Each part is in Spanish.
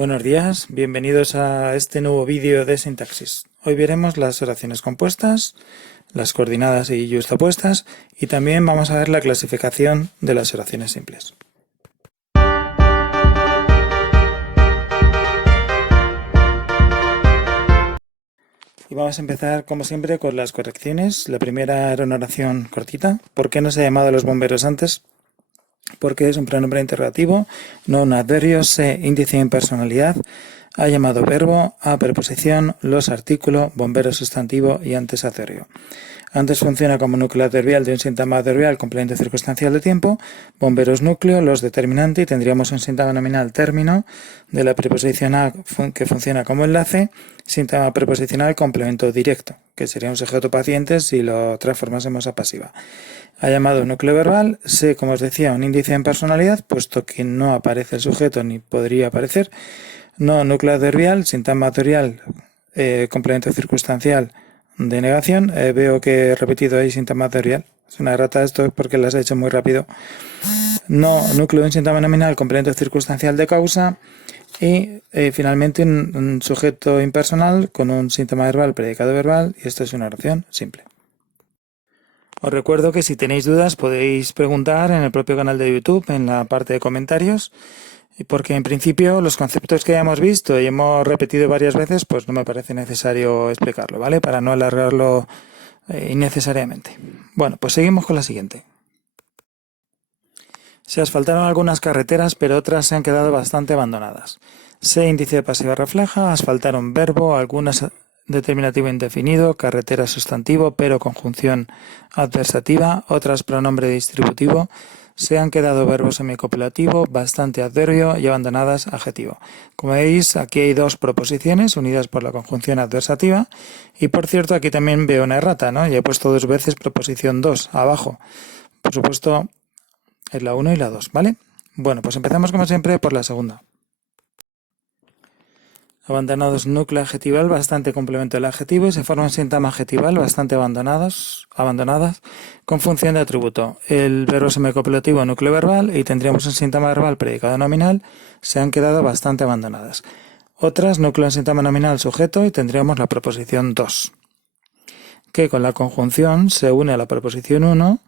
Buenos días, bienvenidos a este nuevo vídeo de sintaxis. Hoy veremos las oraciones compuestas, las coordinadas y yuxtapuestas y también vamos a ver la clasificación de las oraciones simples. Y vamos a empezar como siempre con las correcciones. La primera era una oración cortita. ¿Por qué no se ha llamado a los bomberos antes? Porque es un pronombre interrogativo, no un adverbio, se índice en personalidad, ha llamado verbo, a preposición, los artículo, bombero sustantivo y antes adverbio. Antes funciona como núcleo adverbial de un síntoma adverbial complemento circunstancial de tiempo, bomberos núcleo, los determinante y tendríamos un síntoma nominal término de la preposición a que funciona como enlace, síntoma preposicional complemento directo, que sería un sujeto paciente si lo transformásemos a pasiva. Ha llamado núcleo verbal, se, como os decía, un índice en personalidad, puesto que no aparece el sujeto ni podría aparecer. No núcleo adverbial, síntoma adverbial, complemento circunstancial de negación. Veo que he repetido ahí síntoma adverbial. Es una errata esto porque las he hecho muy rápido. No núcleo de un síntoma nominal, complemento circunstancial de causa. Y finalmente un sujeto impersonal con un síntoma verbal, predicado verbal, y esto es una oración simple. Os recuerdo que si tenéis dudas podéis preguntar en el propio canal de YouTube, en la parte de comentarios, porque en principio los conceptos que ya hemos visto y hemos repetido varias veces, pues no me parece necesario explicarlo, ¿vale? Para no alargarlo innecesariamente. Bueno, pues seguimos con la siguiente. Se asfaltaron algunas carreteras, pero otras se han quedado bastante abandonadas. Se índice de pasiva refleja, asfaltaron verbo, algunas determinativo indefinido, carretera sustantivo, pero conjunción adversativa, otras pronombre distributivo, se han quedado verbo semicopulativo, bastante adverbio y abandonadas adjetivo. Como veis, aquí hay dos proposiciones unidas por la conjunción adversativa y por cierto aquí también veo una errata, ¿no? Ya he puesto dos veces proposición 2 abajo. Por supuesto es la 1 y la 2, ¿vale? Bueno, pues empezamos como siempre por la segunda. Abandonados núcleo adjetival, bastante complemento del adjetivo y se forma un síntoma adjetival, bastante abandonadas, con función de atributo. El verbo semicopulativo núcleo verbal y tendríamos un síntoma verbal predicado nominal, se han quedado bastante abandonadas. Otras, núcleo en síntoma nominal sujeto y tendríamos la proposición 2, que con la conjunción se une a la proposición 1,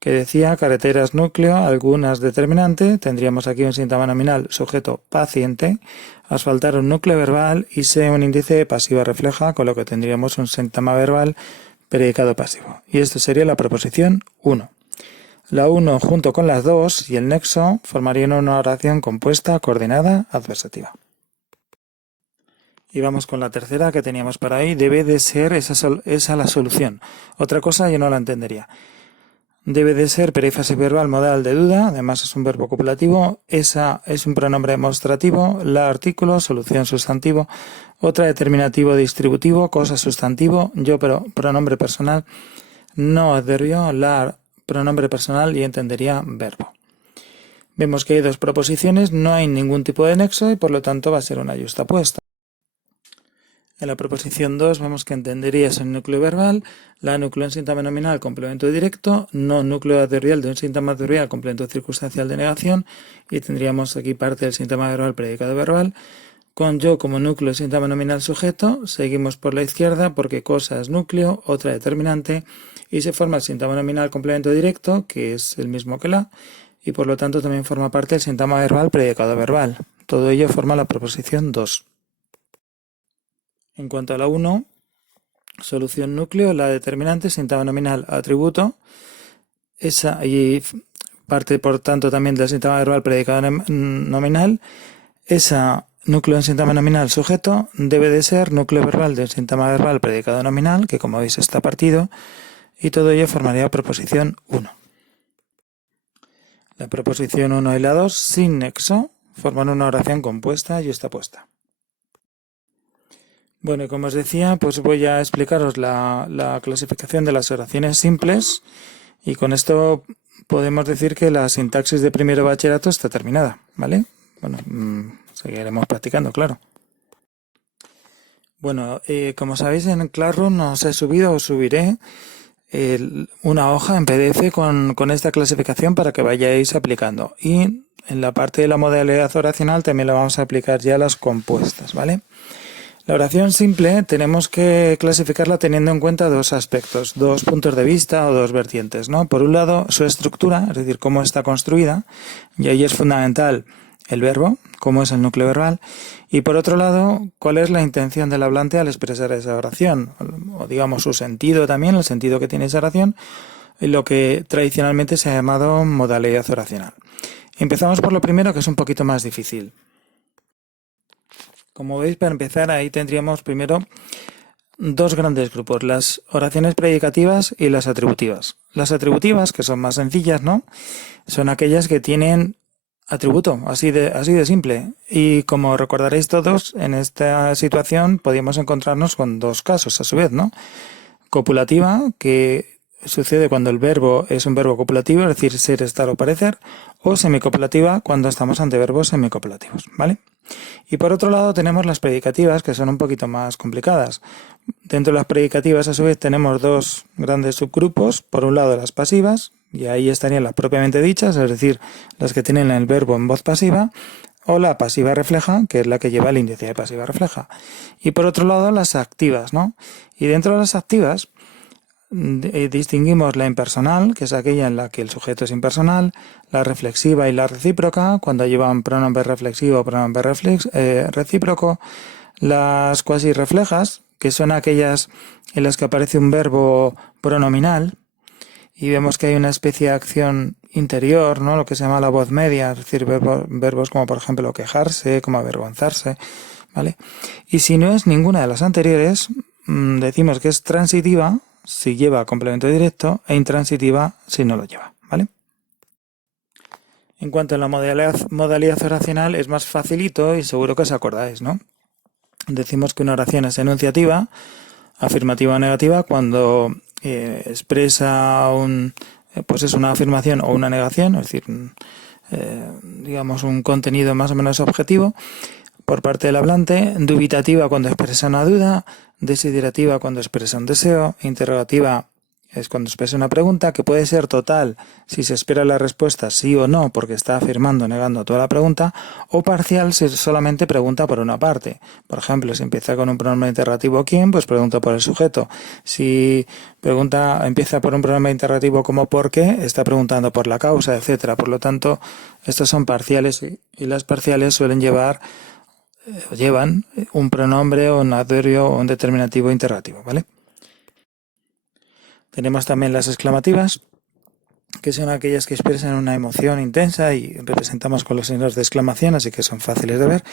que decía carreteras núcleo, algunas determinante, tendríamos aquí un síntoma nominal sujeto paciente, asfaltar un núcleo verbal y se un índice pasiva refleja, con lo que tendríamos un síntoma verbal predicado pasivo. Y esto sería la proposición 1. La 1 junto con las 2 y el nexo formarían una oración compuesta, coordinada, adversativa. Y vamos con la tercera que teníamos para ahí, debe de ser esa la solución. Otra cosa yo no la entendería. Debe de ser perífrasis verbal modal de duda, además es un verbo copulativo, esa es un pronombre demostrativo, la artículo, solución sustantivo, otra determinativo distributivo, cosa sustantivo, yo pero pronombre personal, no adverbio, la pronombre personal y entendería verbo. Vemos que hay dos proposiciones, no hay ningún tipo de nexo y por lo tanto va a ser una yuxtapuesta. En la proposición 2 vemos que entendería es el núcleo verbal, la núcleo en síntoma nominal complemento directo, no núcleo adverbial de un síntoma adverbial complemento circunstancial de negación y tendríamos aquí parte del síntoma verbal predicado verbal. Con yo como núcleo síntoma nominal sujeto, seguimos por la izquierda porque cosa es núcleo, otra determinante y se forma el síntoma nominal complemento directo, que es el mismo que la, y por lo tanto también forma parte del síntoma verbal predicado verbal. Todo ello forma la proposición 2. En cuanto a la 1, solución núcleo, la determinante, síntoma nominal, atributo, esa y parte por tanto también del síntoma verbal predicado nominal, esa núcleo en síntoma nominal sujeto debe de ser núcleo verbal del síntoma verbal predicado nominal, que como veis está partido, y todo ello formaría proposición 1. La proposición 1 y la 2, sin nexo, forman una oración compuesta y yuxtapuesta. Bueno, y como os decía, pues voy a explicaros la clasificación de las oraciones simples y con esto podemos decir que la sintaxis de primero bachillerato está terminada, ¿vale? Bueno, seguiremos practicando, claro. Bueno, como sabéis en Classroom os he subido o subiré una hoja en PDF con esta clasificación para que vayáis aplicando. Y en la parte de la modalidad oracional también la vamos a aplicar ya a las compuestas, ¿vale? La oración simple tenemos que clasificarla teniendo en cuenta dos aspectos, dos puntos de vista o dos vertientes, ¿no? Por un lado, su estructura, es decir, cómo está construida, y ahí es fundamental el verbo, cómo es el núcleo verbal, y por otro lado, cuál es la intención del hablante al expresar esa oración, o digamos su sentido también, el sentido que tiene esa oración, lo que tradicionalmente se ha llamado modalidad oracional. Empezamos por lo primero, que es un poquito más difícil. Como veis, para empezar, ahí tendríamos primero dos grandes grupos, las oraciones predicativas y las atributivas. Las atributivas, que son más sencillas, ¿no? Son aquellas que tienen atributo, así de simple. Y como recordaréis todos, en esta situación podríamos encontrarnos con dos casos a su vez, ¿no? Copulativa, que sucede cuando el verbo es un verbo copulativo, es decir, ser, estar o parecer, o semicopulativa cuando estamos ante verbos semicopulativos, ¿vale? Y por otro lado tenemos las predicativas, que son un poquito más complicadas. Dentro de las predicativas, a su vez, tenemos dos grandes subgrupos. Por un lado, las pasivas, y ahí estarían las propiamente dichas, es decir, las que tienen el verbo en voz pasiva, o la pasiva refleja, que es la que lleva el índice de pasiva refleja. Y por otro lado, las activas, ¿no? Y dentro de las activas distinguimos la impersonal, que es aquella en la que el sujeto es impersonal, la reflexiva y la recíproca, cuando llevan pronombre reflexivo o pronombre recíproco, las cuasi reflejas, que son aquellas en las que aparece un verbo pronominal, y vemos que hay una especie de acción interior, ¿no? Lo que se llama la voz media, es decir, verbos como por ejemplo quejarse, como avergonzarse, ¿vale? Y si no es ninguna de las anteriores, decimos que es transitiva si lleva complemento directo e intransitiva si no lo lleva, ¿vale? En cuanto a la modalidad oracional es más facilito y seguro que os acordáis, ¿no? Decimos que una oración es enunciativa, afirmativa o negativa cuando expresa pues es una afirmación o una negación, es decir, digamos un contenido más o menos objetivo por parte del hablante, dubitativa cuando expresa una duda, desiderativa cuando expresa un deseo, interrogativa es cuando expresa una pregunta, que puede ser total si se espera la respuesta sí o no porque está afirmando o negando toda la pregunta, o parcial si solamente pregunta por una parte. Por ejemplo, si empieza con un pronombre interrogativo ¿quién? Pues pregunta por el sujeto. Si empieza por un pronombre interrogativo como ¿por qué? Está preguntando por la causa, etcétera. Por lo tanto, estos son parciales y las parciales suelen llevan un pronombre o un adverbio o un determinativo interrogativo, ¿vale? Tenemos también las exclamativas, que son aquellas que expresan una emoción intensa y representamos con los signos de exclamación, así que son fáciles de ver.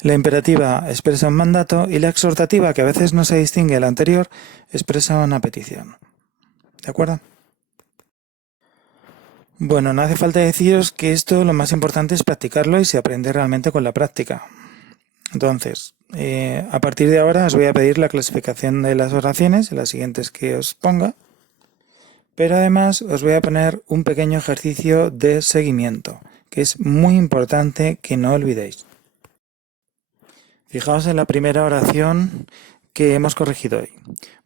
La imperativa expresa un mandato y la exhortativa, que a veces no se distingue de la anterior, expresa una petición. ¿De acuerdo? Bueno, no hace falta deciros que esto lo más importante es practicarlo y se aprende realmente con la práctica. Entonces, a partir de ahora os voy a pedir la clasificación de las oraciones, las siguientes que os ponga, pero además os voy a poner un pequeño ejercicio de seguimiento, que es muy importante que no olvidéis. Fijaos en la primera oración que hemos corregido hoy.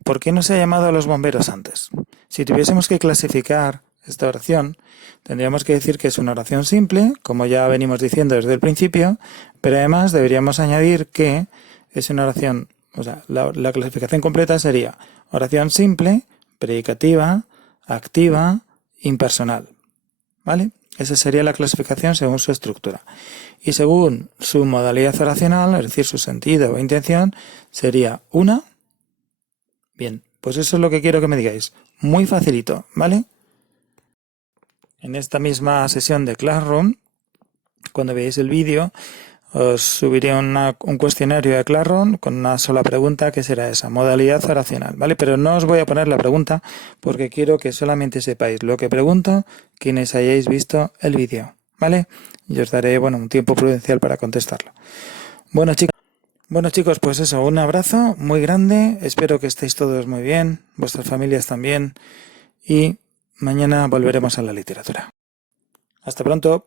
¿Por qué no se ha llamado a los bomberos antes? Si tuviésemos que clasificar esta oración, tendríamos que decir que es una oración simple, como ya venimos diciendo desde el principio, pero además deberíamos añadir que es una oración, o sea, la clasificación completa sería oración simple, predicativa, activa, impersonal, ¿vale? Esa sería la clasificación según su estructura. Y según su modalidad oracional, es decir, su sentido o intención, sería una. Bien, pues eso es lo que quiero que me digáis. Muy facilito, ¿vale? En esta misma sesión de Classroom, cuando veáis el vídeo, os subiré un cuestionario de Classroom con una sola pregunta que será esa, modalidad oracional, ¿vale? Pero no os voy a poner la pregunta porque quiero que solamente sepáis lo que pregunto quienes hayáis visto el vídeo, ¿vale? Y os daré, un tiempo prudencial para contestarlo. Bueno, chicos, pues eso, un abrazo muy grande, espero que estéis todos muy bien, vuestras familias también, y mañana volveremos a la literatura. Hasta pronto.